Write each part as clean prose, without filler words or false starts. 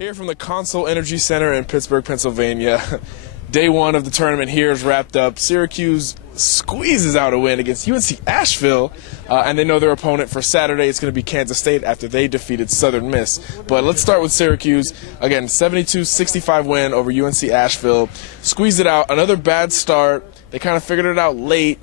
Here from the Consol Energy Center in Pittsburgh, Pennsylvania. Day one of the tournament here is wrapped up. Syracuse squeezes out a win against UNC-Asheville, and they know their opponent for Saturday. It's going to be Kansas State after they defeated Southern Miss. But let's start with Syracuse. Again, 72-65 win over UNC-Asheville. Squeezed it out. Another bad start. They kind of figured it out late.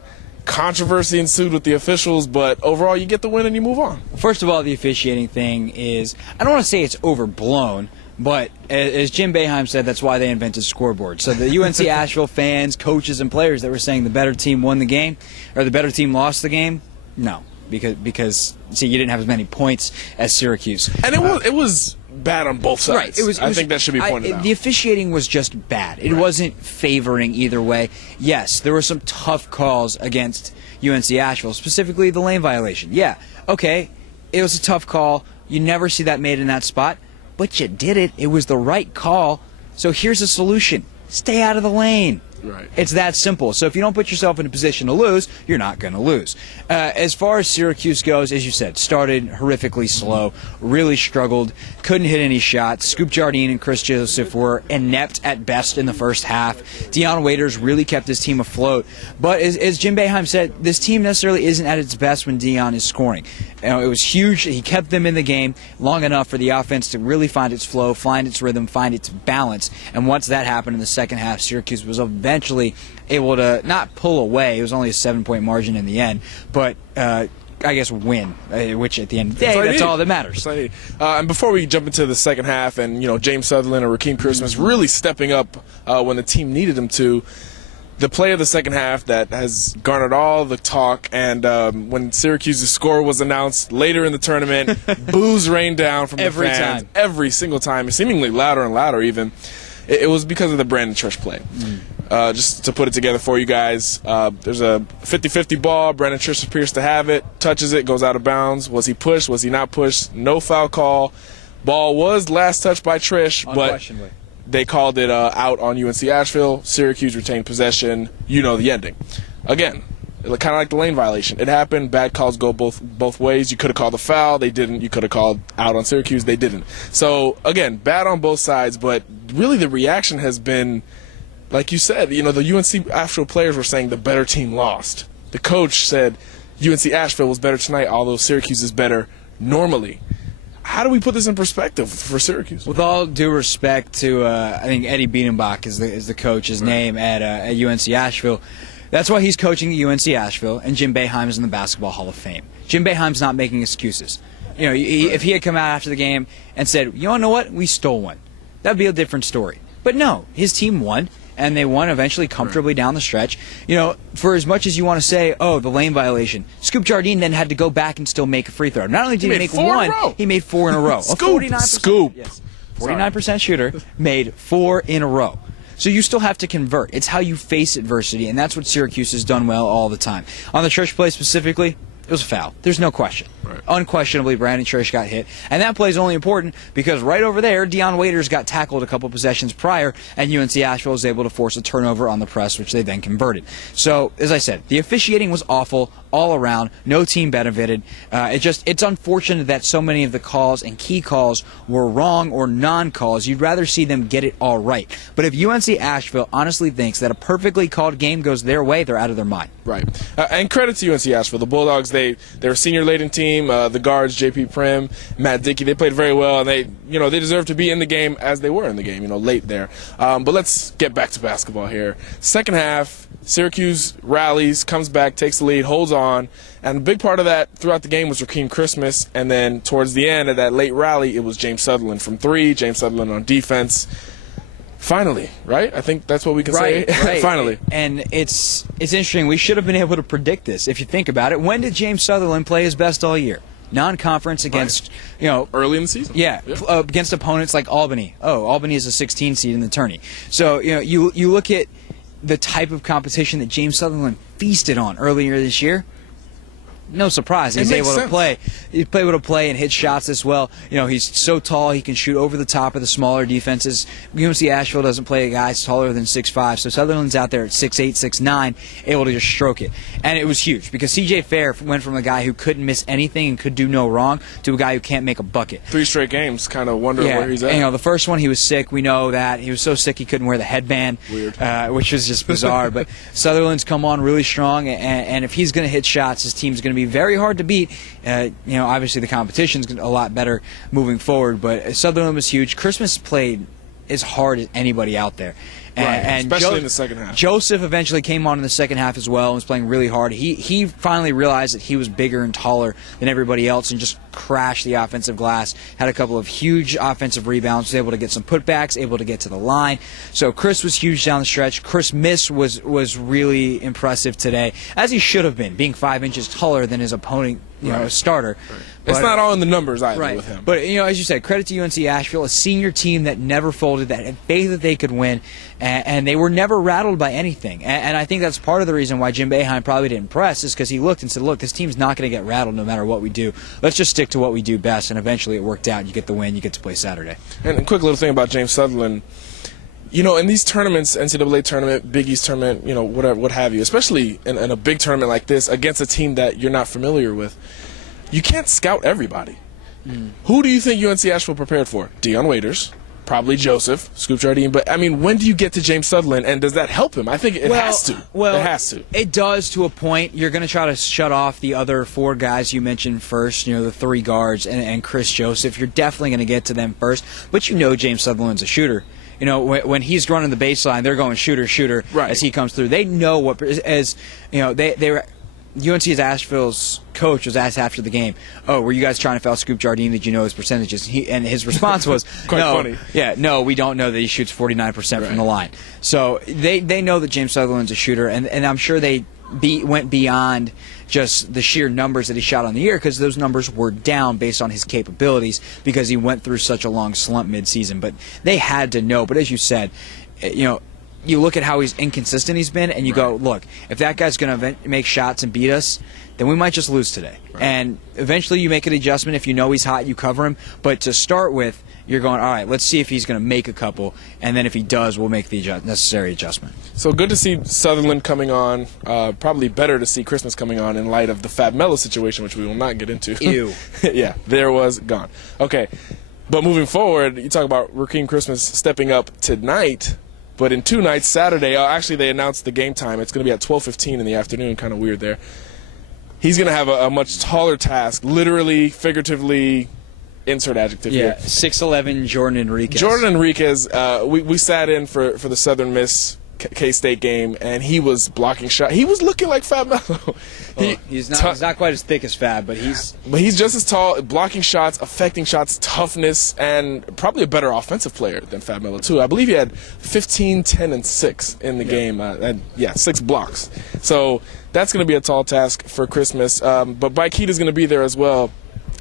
Controversy ensued with the officials, but overall you get the win and you move on. First of all, the officiating thing is, I don't want to say it's overblown, but as Jim Boeheim said, that's why they invented scoreboards. So the UNC-Asheville fans, coaches, and players that were saying the better team won the game, or the better team lost the game, no. Because see, you didn't have as many points as Syracuse. And it was bad on both sides. Right. I think that should be pointed out. The officiating was just bad. It wasn't favoring either way. Yes, there were some tough calls against UNC-Asheville, specifically the lane violation. Yeah, okay, it was a tough call. You never see that made in that spot, but you did it. It was the right call. So here's a solution. Stay out of the lane. Right. It's that simple. So if you don't put yourself in a position to lose, you're not going to lose. As far as Syracuse goes, as you said, started horrifically slow, really struggled, couldn't hit any shots. Scoop Jardine and Chris Joseph were inept at best in the first half. Deion Waiters really kept his team afloat. But as Jim Boeheim said, this team necessarily isn't at its best when Deion is scoring. You know, it was huge. He kept them in the game long enough for the offense to really find its flow, find its rhythm, find its balance. And once that happened in the second half, Syracuse was eventually able to not pull away. It was only a 7-point margin in the end, but I guess win, which at the end of the day, that's all that matters. And before we jump into the second half, and James Sutherland and Rakeem Christmas really stepping up when the team needed him to. The play of the second half that has garnered all the talk, and when Syracuse's score was announced later in the tournament, boos rained down from the fans every single time, seemingly louder and louder even. It was because of the Brandon Triche play. Just to put it together for you guys, there's a 50-50 ball. Brandon Triche appears to have it, touches it, goes out of bounds. Was he pushed? Was he not pushed? No foul call. Ball was last touched by Triche, but they called it out on UNC-Asheville. Syracuse retained possession. You know the ending. Again, kind of like the lane violation. It happened. Bad calls go both ways. You could have called a foul. They didn't. You could have called out on Syracuse. They didn't. So, again, bad on both sides, but really the reaction has been, like you said, the UNC-Asheville players were saying the better team lost. The coach said UNC-Asheville was better tonight, although Syracuse is better normally. How do we put this in perspective for Syracuse? With all due respect to, I think Eddie Biedenbach is the coach's name at UNC-Asheville. That's why he's coaching at UNC-Asheville, and Jim Boeheim is in the Basketball Hall of Fame. Jim Boeheim's not making excuses. If he had come out after the game and said, you know what, we stole one, that'd be a different story. But no, his team won, and they won eventually comfortably down the stretch. For as much as you want to say, oh, the lane violation, Scoop Jardine then had to go back and still make a free throw. Not only did he make one, he made 4 in a row. Scoop. 49% shooter made 4 in a row. So you still have to convert. It's how you face adversity, and that's what Syracuse has done well all the time. On the Triche play specifically, it was a foul. There's no question. Right. Unquestionably, Brandon Triche got hit. And that play is only important because right over there, Deion Waiters got tackled a couple possessions prior, and UNC-Asheville was able to force a turnover on the press, which they then converted. So, as I said, the officiating was awful all around. No team benefited. It's unfortunate that so many of the calls and key calls were wrong or non-calls. You'd rather see them get it all right. But if UNC-Asheville honestly thinks that a perfectly called game goes their way, they're out of their mind. Right. And credit to UNC-Asheville. The Bulldogs, they're a senior-laden team. The guards, J.P. Prim, Matt Dickey, they played very well, and they deserve to be in the game as they were in the game, late there. But let's get back to basketball here. Second half, Syracuse rallies, comes back, takes the lead, holds on, and a big part of that throughout the game was Rakeem Christmas, and then towards the end of that late rally, it was James Sutherland from 3, James Sutherland on defense. Finally, right? I think that's what we can say. Right. Finally. And it's interesting. We should have been able to predict this if you think about it. When did James Sutherland play his best all year? Non-conference against, early in the season. Yeah, against opponents like Albany. Oh, Albany is a 16 seed in the tourney. So, you look at the type of competition that James Sutherland feasted on earlier this year. no surprise. He's able to play. He's able to play and hit shots as well. You know, he's so tall he can shoot over the top of the smaller defenses. UNC-Asheville doesn't play a guy taller than 6'5", so Sutherland's out there at 6'8", 6'9", able to just stroke it. And it was huge because C.J. Fair went from a guy who couldn't miss anything and could do no wrong to a guy who can't make a bucket. 3 straight games, kind of wondering where he's at. You know, the first one he was sick. We know that he was so sick he couldn't wear the headband, which was just bizarre. But Sutherland's come on really strong, and if he's going to hit shots, his team's going to be very hard to beat. You know, obviously the competition's a lot better moving forward, but Sutherland was huge. Christmas played as hard as anybody out there. And especially in the second half. Joseph eventually came on in the second half as well and was playing really hard. He finally realized that he was bigger and taller than everybody else and just crashed the offensive glass. Had a couple of huge offensive rebounds, was able to get some putbacks, able to get to the line. So Chris was huge down the stretch. Chris Miss was really impressive today, as he should have been, being 5 inches taller than his opponent, you know, starter. Right. It's not all in the numbers either with him. But, you know, as you said, credit to UNC-Asheville, a senior team that never folded, that had faith that they could win, and they were never rattled by anything. And I think that's part of the reason why Jim Boeheim probably didn't press, is because he looked and said, look, this team's not going to get rattled no matter what we do. Let's just stick to what we do best, and eventually it worked out. You get the win, you get to play Saturday. And a quick little thing about James Sutherland. You know, in these tournaments, NCAA tournament, Big East tournament, you know, whatever, what have you, especially in a big tournament like this against a team that you're not familiar with, you can't scout everybody. Who do you think UNC-Asheville prepared for? Dion Waiters, probably Joseph, Scoop Jardine. But, I mean, when do you get to James Sutherland, and does that help him? I think it has to. Well, it has to. It does to a point. You're going to try to shut off the other 4 guys you mentioned first, you know, the 3 guards and Chris Joseph. You're definitely going to get to them first. But you know James Sutherland's a shooter. You know, when he's running the baseline, they're going shooter, shooter as he comes through. They know what, as you know, they were. UNC-Asheville's coach was asked after the game, "Oh, were you guys trying to foul Scoop Jardine? Did you know his percentages?" And his response was, Quite "No, funny. Yeah, no, we don't know that he shoots 49% from the line." So they know that James Sutherland's a shooter, and I'm sure they went beyond just the sheer numbers that he shot on the year, because those numbers were down based on his capabilities because he went through such a long slump midseason. But they had to know. But as you said, you know, you look at how inconsistent he's been, and you go, look, if that guy's going to make shots and beat us, then we might just lose today. And eventually you make an adjustment. If you know he's hot, you cover him. But to start with, you're going, all right, let's see if he's going to make a couple, and then if he does, we'll make the necessary adjustment. So good to see Sutherland coming on. Probably better to see Christmas coming on in light of the Fab Melo situation, which we will not get into. Ew. Yeah, there was gone. Okay, but moving forward, you talk about Rakeem Christmas stepping up tonight. But in 2 nights, Saturday, actually they announced the game time. It's going to be at 12:15 in the afternoon. Kind of weird there. He's going to have a much taller task, literally, figuratively. Insert adjective here. 6'11", Jordan Enriquez. Jordan Enriquez. We sat in for the Southern Miss K-State game, and he was blocking shots. He was looking like Fab Melo. He's not quite as thick as Fab, but he's just as tall, blocking shots, affecting shots, toughness, and probably a better offensive player than Fab Melo too. I believe he had 15, 10, and 6 in the game, and 6 blocks. So that's going to be a tall task for Christmas. But Baikita's going to be there as well.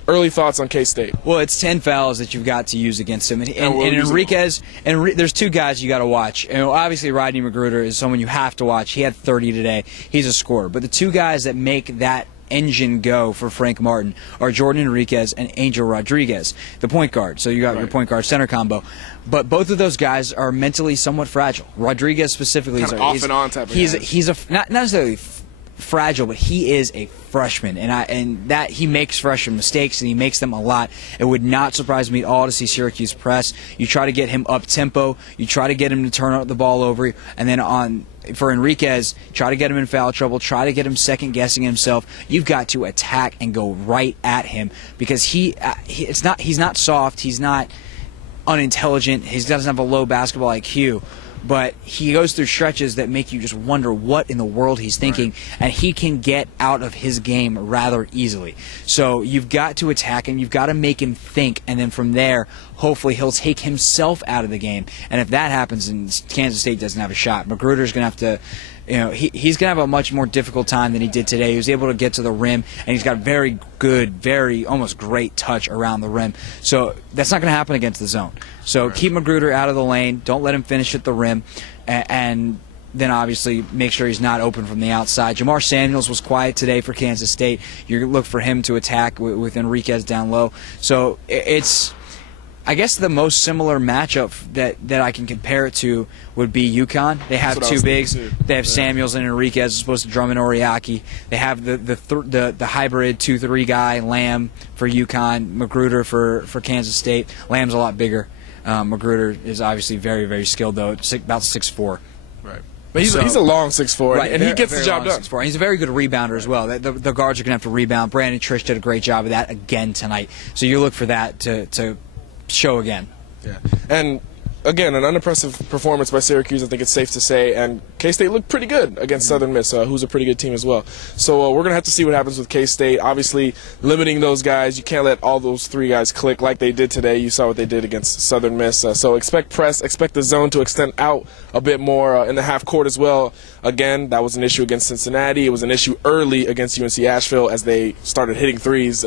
Early thoughts on K-State? Well, it's 10 fouls that you've got to use against him. And Enriquez, there's 2 guys you got to watch. And obviously, Rodney Magruder is someone you have to watch. He had 30 today. He's a scorer. But the 2 guys that make that engine go for Frank Martin are Jordan Enriquez and Angel Rodriguez, the point guard. So you got your point guard center combo. But both of those guys are mentally somewhat fragile. Rodriguez specifically is off and on type of guy. He's not necessarily fragile, but he is a freshman, and that he makes freshman mistakes, and he makes them a lot. It would not surprise me at all to see Syracuse press. You try to get him up tempo, you try to get him to turn the ball over, and then for Enriquez, try to get him in foul trouble, try to get him second guessing himself. You've got to attack and go right at him, because he's not soft, he's not unintelligent, he doesn't have a low basketball IQ. But he goes through stretches that make you just wonder what in the world he's thinking, and he can get out of his game rather easily. So you've got to attack him, you've got to make him think, and then from there, hopefully he'll take himself out of the game. And if that happens, then Kansas State doesn't have a shot. Magruder's going to have to, he's going to have a much more difficult time than he did today. He was able to get to the rim, and he's got very good, almost great touch around the rim. So that's not going to happen against the zone. So keep Magruder out of the lane. Don't let him finish at the rim. And then obviously make sure he's not open from the outside. Jamar Samuels was quiet today for Kansas State. You look for him to attack with Enriquez down low. So it's, I guess, the most similar matchup that I can compare it to would be UConn. They have two bigs. They have Samuels and Enriquez as opposed to Drummond Oriaki. They have the hybrid 2-3 guy, Lamb for UConn, Magruder for Kansas State. Lamb's a lot bigger. Magruder is obviously very, very skilled, though, about 6'4". Right. But he's a long 6'4", right, and he gets the job done. 6'4". And he's a very good rebounder as well. The guards are going to have to rebound. Brandon Triche did a great job of that again tonight. So you look for that to show again. Yeah. And again, an unimpressive performance by Syracuse, I think it's safe to say, and K-State looked pretty good against Southern Miss, who's a pretty good team as well. So we're going to have to see what happens with K-State. Obviously, limiting those guys. You can't let all those three guys click like they did today. You saw what they did against Southern Miss. So expect press, expect the zone to extend out a bit more in the half court as well. Again, that was an issue against Cincinnati. It was an issue early against UNC-Asheville as they started hitting threes,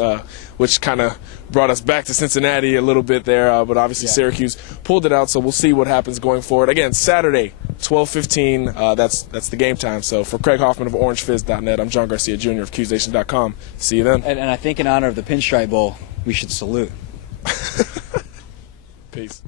which kind of brought us back to Cincinnati a little bit there. But obviously Syracuse pulled it out, so we'll see what happens going forward. Again, Saturday, 12:15. That's the game time. So for Craig Hoffman of OrangeFizz.net, I'm John Garcia Jr. of CuseNation.com. See you then. And I think in honor of the Pinstripe Bowl, we should salute. Peace.